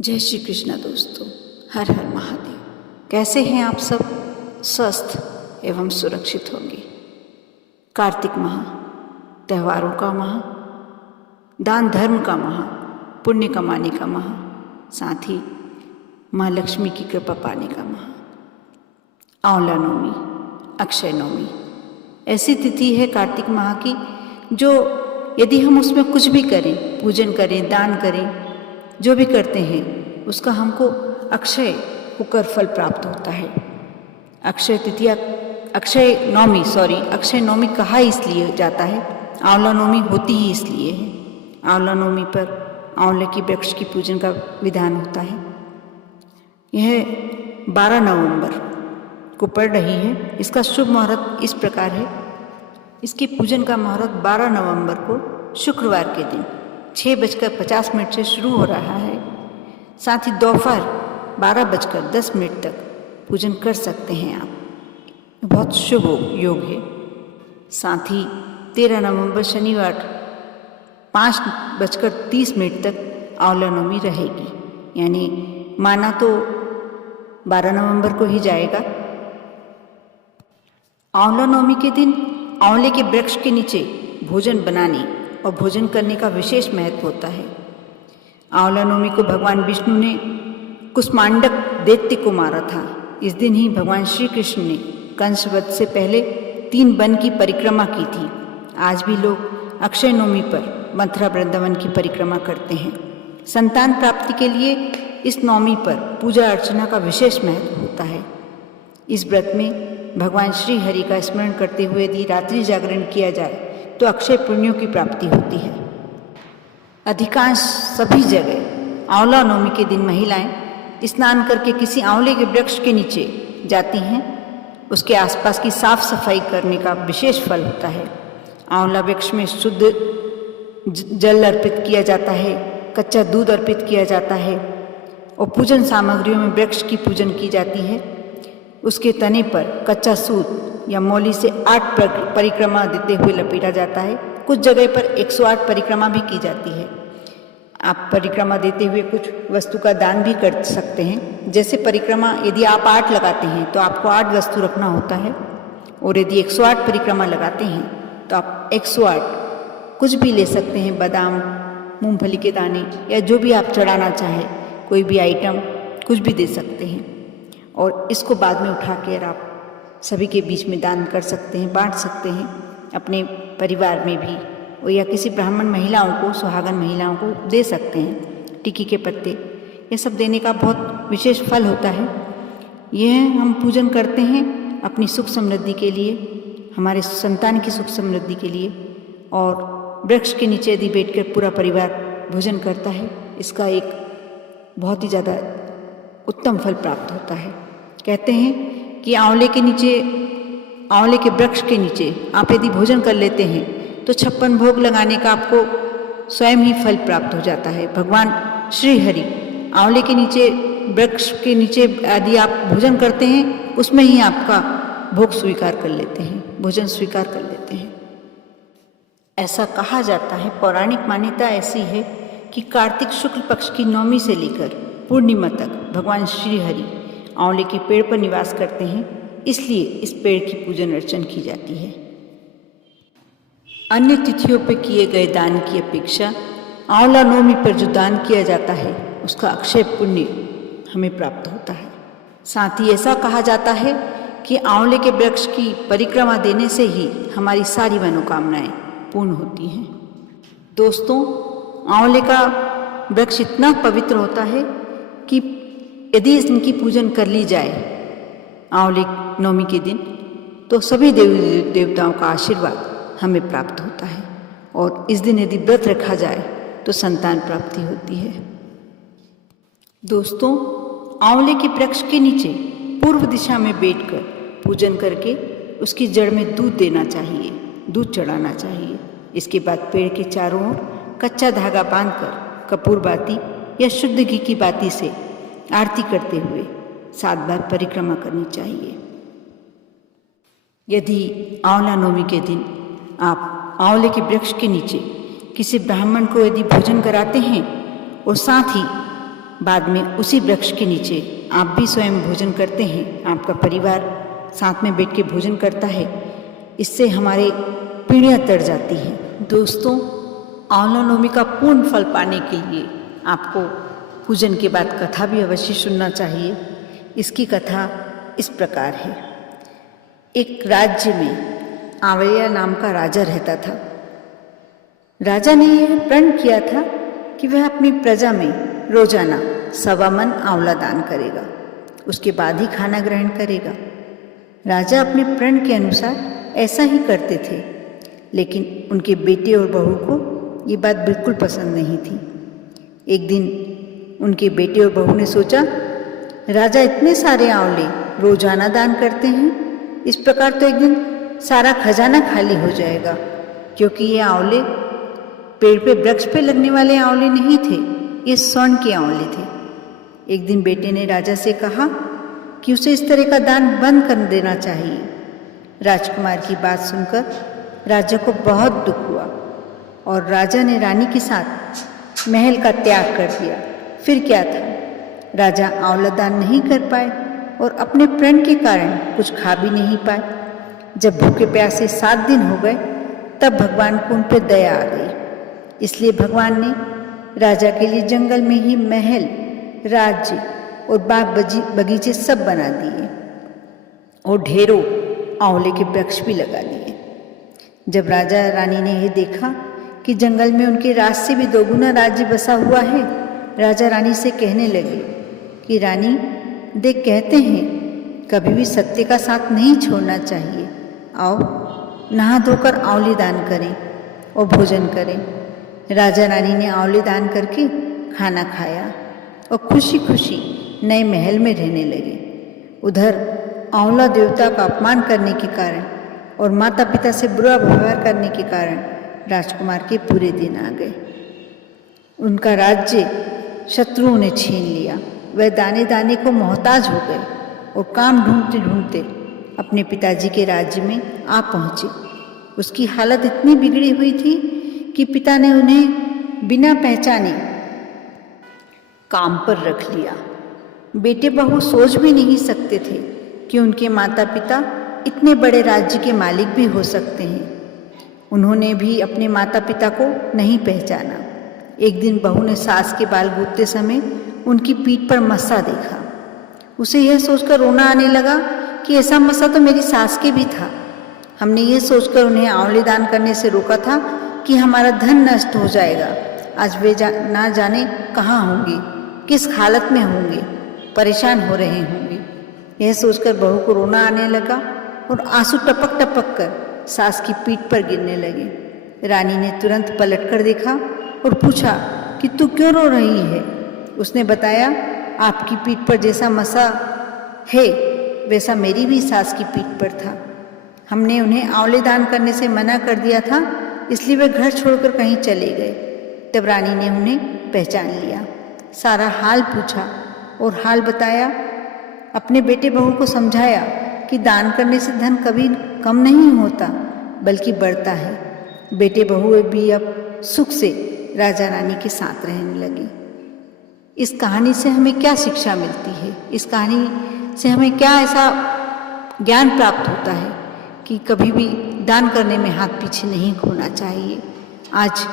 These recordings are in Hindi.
जय श्री कृष्णा दोस्तों, हर हर महादेव। कैसे हैं आप सब? स्वस्थ एवं सुरक्षित होंगे। कार्तिक माह, त्योहारों का माह, दान धर्म का माह, पुण्य कमाने का माह, साथ ही माँ लक्ष्मी की कृपा पाने का माह। आंवला नवमी, अक्षय नवमी ऐसी तिथि है कार्तिक माह की जो यदि हम उसमें कुछ भी करें, पूजन करें, दान करें, जो भी करते हैं उसका हमको अक्षय होकर फल प्राप्त होता है। अक्षय नवमी कहा इसलिए जाता है, आंवला नवमी होती ही इसलिए है। आंवला नवमी पर आंवले की वृक्ष की पूजन का विधान होता है। यह 12 नवंबर को पड़ रही है। इसका शुभ मुहूर्त इस प्रकार है, इसके पूजन का मुहूर्त 12 नवंबर को शुक्रवार के दिन 6:50 से शुरू हो रहा है। साथ ही दोपहर 12:10 तक पूजन कर सकते हैं आप। बहुत शुभ योग है। साथ ही 13 नवंबर शनिवार 5:30 तक आंवला नवमी रहेगी, यानी माना तो 12 नवंबर को ही जाएगा। आंवला नवमी के दिन आंवले के वृक्ष के नीचे भोजन बनाने और भोजन करने का विशेष महत्व होता है। आंवला नवमी को भगवान विष्णु ने कुष्मांडक दैत्य को मारा था। इस दिन ही भगवान श्री कृष्ण ने कंस वध से पहले 3 वन की परिक्रमा की थी। आज भी लोग अक्षय नवमी पर मथुरा वृंदावन की परिक्रमा करते हैं। संतान प्राप्ति के लिए इस नवमी पर पूजा अर्चना का विशेष महत्व होता है। इस व्रत में भगवान श्री हरि का स्मरण करते हुए यदि रात्रि जागरण किया जाए तो अक्षय पुण्यों की प्राप्ति होती है। अधिकांश सभी जगह आंवला नवमी के दिन महिलाएं स्नान करके किसी आंवले के वृक्ष के नीचे जाती हैं। उसके आसपास की साफ सफाई करने का विशेष फल होता है। आंवला वृक्ष में शुद्ध जल अर्पित किया जाता है, कच्चा दूध अर्पित किया जाता है और पूजन सामग्रियों में वृक्ष की पूजन की जाती है। उसके तने पर कच्चा सूत या मौली से 8 परिक्रमा देते हुए लपेटा जाता है। कुछ जगह पर 108 परिक्रमा भी की जाती है। आप परिक्रमा देते हुए कुछ वस्तु का दान भी कर सकते हैं। जैसे परिक्रमा यदि आप 8 लगाते हैं तो आपको 8 वस्तु रखना होता है, और यदि 108 परिक्रमा लगाते हैं तो आप 108 कुछ भी ले सकते हैं। बादाम, मूंगफली के दाने या जो भी आप चढ़ाना चाहें, कोई भी आइटम कुछ भी दे सकते हैं। और इसको बाद में उठा कर आप सभी के बीच में दान कर सकते हैं, बांट सकते हैं, अपने परिवार में भी, और या किसी ब्राह्मण महिलाओं को, सुहागन महिलाओं को दे सकते हैं। टिक्की के पत्ते, ये सब देने का बहुत विशेष फल होता है। यह हम पूजन करते हैं अपनी सुख समृद्धि के लिए, हमारे संतान की सुख समृद्धि के लिए। और वृक्ष के नीचे यदि बैठकर पूरा परिवार भोजन करता है, इसका एक बहुत ही ज़्यादा उत्तम फल प्राप्त होता है। कहते हैं कि आंवले के वृक्ष के नीचे आप यदि भोजन कर लेते हैं तो 56 भोग लगाने का आपको स्वयं ही फल प्राप्त हो जाता है। भगवान श्री हरि आंवले के नीचे, वृक्ष के नीचे यदि आप भोजन करते हैं, उसमें ही आपका भोग स्वीकार कर लेते हैं, भोजन स्वीकार कर लेते हैं। ऐसा कहा जाता है, पौराणिक मान्यता ऐसी है कि कार्तिक शुक्ल पक्ष की नवमी से लेकर पूर्णिमा तक भगवान श्री हरि आंवले के पेड़ पर निवास करते हैं, इसलिए इस पेड़ की पूजन अर्चन की जाती है। अन्य तिथियों पर किए गए दान की अपेक्षा आंवला नवमी पर जो दान किया जाता है उसका अक्षय पुण्य हमें प्राप्त होता है। साथ ही ऐसा कहा जाता है कि आंवले के वृक्ष की परिक्रमा देने से ही हमारी सारी मनोकामनाएं पूर्ण होती हैं। दोस्तों, आंवले का वृक्ष इतना पवित्र होता है कि यदि इनकी पूजन कर ली जाए आंवले नवमी के दिन, तो सभी देवी देवताओं का आशीर्वाद हमें प्राप्त होता है। और इस दिन यदि व्रत रखा जाए तो संतान प्राप्ति होती है। दोस्तों, आंवले के वृक्ष के नीचे पूर्व दिशा में बैठकर पूजन करके उसकी जड़ में दूध देना चाहिए, दूध चढ़ाना चाहिए। इसके बाद पेड़ के चारों ओर कच्चा धागा बांधकर कपूर बाती या शुद्ध घी की बाती से आरती करते हुए 7 बार परिक्रमा करनी चाहिए। यदि आंवला नवमी के दिन आप आंवले के वृक्ष के नीचे किसी ब्राह्मण को यदि भोजन कराते हैं और साथ ही बाद में उसी वृक्ष के नीचे आप भी स्वयं भोजन करते हैं, आपका परिवार साथ में बैठ के भोजन करता है, इससे हमारे पीढ़ियाँ तर जाती हैं। दोस्तों, आंवला नवमी का पूर्ण फल पाने के लिए आपको पूजन के बाद कथा भी अवश्य सुनना चाहिए। इसकी कथा इस प्रकार है। एक राज्य में आंवलिया नाम का राजा रहता था। राजा ने यह प्रण किया था कि वह अपनी प्रजा में रोजाना 1.25 मन आंवला दान करेगा, उसके बाद ही खाना ग्रहण करेगा। राजा अपने प्रण के अनुसार ऐसा ही करते थे, लेकिन उनके बेटे और बहू को ये बात बिल्कुल पसंद नहीं थी। एक दिन उनके बेटे और बहू ने सोचा, राजा इतने सारे आंवले रोजाना दान करते हैं, इस प्रकार तो एक दिन सारा खजाना खाली हो जाएगा, क्योंकि ये आंवले पेड़ पे वृक्ष पे लगने वाले आंवले नहीं थे, ये स्वर्ण के आंवले थे। एक दिन बेटे ने राजा से कहा कि उसे इस तरह का दान बंद कर देना चाहिए। राजकुमार की बात सुनकर राजा को बहुत दुख हुआ और राजा ने रानी के साथ महल का त्याग कर दिया। फिर क्या था, राजा आंवला दान नहीं कर पाए और अपने प्रण के कारण कुछ खा भी नहीं पाए। जब भूखे प्यासे 7 दिन हो गए, तब भगवान को उन पर दया आ गई। इसलिए भगवान ने राजा के लिए जंगल में ही महल, राज्य और बाग बगीचे सब बना दिए और ढेरों आंवले के वृक्ष भी लगा दिए। जब राजा रानी ने यह देखा कि जंगल में उनके राज से भी 2 गुना राज्य बसा हुआ है, राजा रानी से कहने लगे कि रानी देख, कहते हैं कभी भी सत्य का साथ नहीं छोड़ना चाहिए। आओ नहा धोकर आंवले दान करें और भोजन करें। राजा रानी ने आंवले दान करके खाना खाया और खुशी खुशी नए महल में रहने लगे। उधर आंवला देवता का अपमान करने के कारण और माता पिता से बुरा व्यवहार करने के कारण राजकुमार के पूरे दिन आ गए। उनका राज्य शत्रुओं ने छीन लिया। वह दाने दाने को मोहताज हो गए और काम ढूंढते ढूंढते अपने पिताजी के राज्य में आ पहुँचे। उसकी हालत इतनी बिगड़ी हुई थी कि पिता ने उन्हें बिना पहचाने काम पर रख लिया। बेटे बहू सोच भी नहीं सकते थे कि उनके माता पिता इतने बड़े राज्य के मालिक भी हो सकते हैं। उन्होंने भी अपने माता पिता को नहीं पहचाना। एक दिन बहू ने सास के बाल गूंथते समय उनकी पीठ पर मस्सा देखा। उसे यह सोचकर रोना आने लगा कि ऐसा मस्सा तो मेरी सास के भी था। हमने यह सोचकर उन्हें आंवले दान करने से रोका था कि हमारा धन नष्ट हो जाएगा। आज वे ना जाने कहाँ होंगे, किस हालत में होंगे, परेशान हो रहे होंगे। यह सोचकर बहू को रोना आने लगा और आंसू टपक टपक कर सास की पीठ पर गिरने लगे। रानी ने तुरंत पलट कर देखा और पूछा कि तू क्यों रो रही है। उसने बताया, आपकी पीठ पर जैसा मसा है वैसा मेरी भी सास की पीठ पर था। हमने उन्हें आंवले दान करने से मना कर दिया था, इसलिए वे घर छोड़कर कहीं चले गए। तब रानी ने उन्हें पहचान लिया, सारा हाल पूछा और हाल बताया। अपने बेटे बहू को समझाया कि दान करने से धन कभी कम नहीं होता बल्कि बढ़ता है। बेटे बहू भी अब सुख से राजा रानी के साथ रहने लगे। इस कहानी से हमें क्या शिक्षा मिलती है? इस कहानी से हमें क्या ऐसा ज्ञान प्राप्त होता है कि कभी भी दान करने में हाथ पीछे नहीं होना चाहिए। आज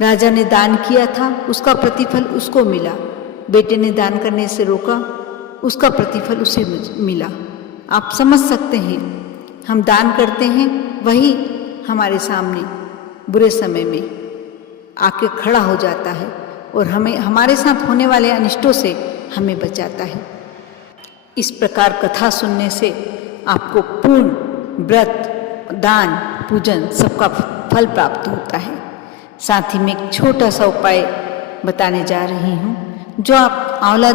राजा ने दान किया था, उसका प्रतिफल उसको मिला। बेटे ने दान करने से रोका, उसका प्रतिफल उसे मिला। आप समझ सकते हैं, हम दान करते हैं, वही हमारे सामने बुरे समय में आके खड़ा हो जाता है और हमें हमारे साथ होने वाले अनिष्टों से हमें बचाता है। इस प्रकार कथा सुनने से आपको पूर्ण व्रत, दान, पूजन सबका फल प्राप्त होता है। साथ ही में एक छोटा सा उपाय बताने जा रही हूँ, जो आप आंवला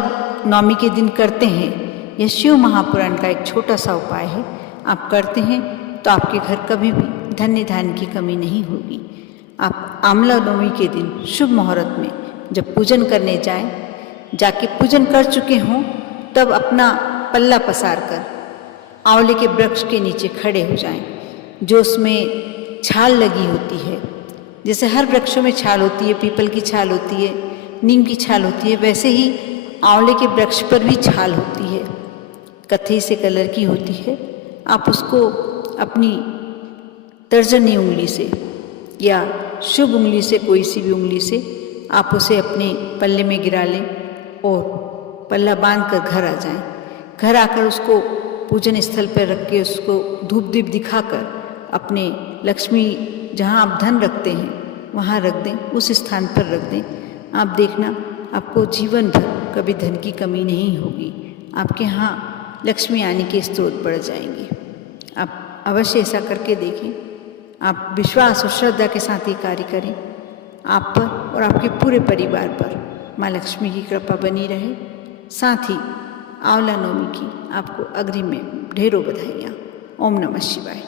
नवमी के दिन करते हैं। यह शिव महापुराण का एक छोटा सा उपाय है। आप करते हैं तो आपके घर कभी भी धन्य धान्य की कमी नहीं होगी। आप आंवला नवमी के दिन शुभ मुहूर्त में जब पूजन करने जाएं, जाके पूजन कर चुके हों, तब अपना पल्ला पसार कर आंवले के वृक्ष के नीचे खड़े हो जाएं, जो उसमें छाल लगी होती है। जैसे हर वृक्षों में छाल होती है, पीपल की छाल होती है, नीम की छाल होती है, वैसे ही आंवले के वृक्ष पर भी छाल होती है, कत्थई से कलर की होती है। आप उसको अपनी तर्जनी उंगली से या शुभ उंगली से, कोई सी भी उंगली से आप उसे अपने पल्ले में गिरा लें और पल्ला बांध कर घर आ जाएं। घर आकर उसको पूजन स्थल पर रख के उसको धूप दीप दिखाकर अपने लक्ष्मी जहाँ आप धन रखते हैं वहाँ रख दें, उस स्थान पर रख दें। आप देखना आपको जीवन भर कभी धन की कमी नहीं होगी, आपके यहाँ लक्ष्मी आने के स्रोत बढ़ जाएंगे। आप अवश्य ऐसा करके देखें। आप विश्वास और श्रद्धा के साथ ये कार्य करें। आप पर और आपके पूरे परिवार पर माँ लक्ष्मी की कृपा बनी रहे। साथ ही आंवला नवमी की आपको अग्रिम में ढेरों बधाइयाँ। ओम नमः शिवाय।